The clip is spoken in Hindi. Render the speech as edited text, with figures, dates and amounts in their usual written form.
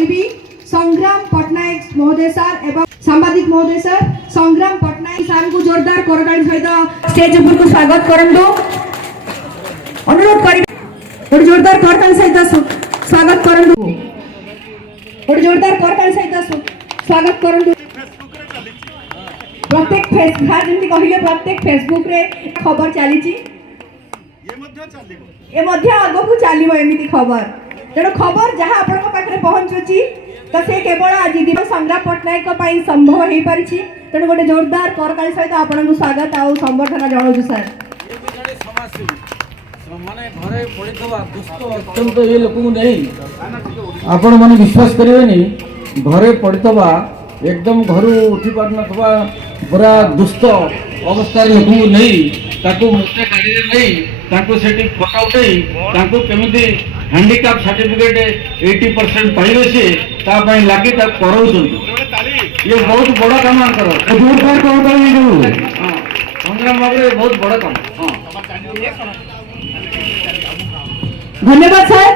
करी संग्राम पट्टनायक महोदय सर एवं सांबादिक महोदय सर संग्राम पट्टनायक सर को जोरदार करताली सहित स्टेज ऊपर को स्वागत करंदो अनुरोध करी जोरदार करताली सहित स्वागत करंदो जोरदार करताली सहित स्वागत करंदो प्रत्येक प्रत्येक फेसबुक रे खबर चली आग को चलो एमती खबर तेणु खबर जहाँ आपके पहुँचुची तो से केवल आज दिन संग्राम पट्टनायक संभव हो पारी तेणु गोटे जोरदार करताली सहित आपको स्वागत आ संबर्धना जनाऊँ सर माने घरे पड़ीथवा दुष्ट अत्यंत ये लोक नहीं आपण माने विश्वास करेनि घरे पड़ीथवा एकदम घर उठी पार नथवा पूरा दुष्ट अवस्था लोक नहीं ताको मोटे गाड़ी रे नहीं ताको सेठी फोटो उठेई ताको केमिति हैंडीकैप सर्टिफिकेट 80% पाइबे से ता पई लागी ता करौछन ये बहुत बड़ा काम करो जोरदार करताली हां संग्राम बाबू रे बहुत बड़ा काम हां धन्यवाद सर।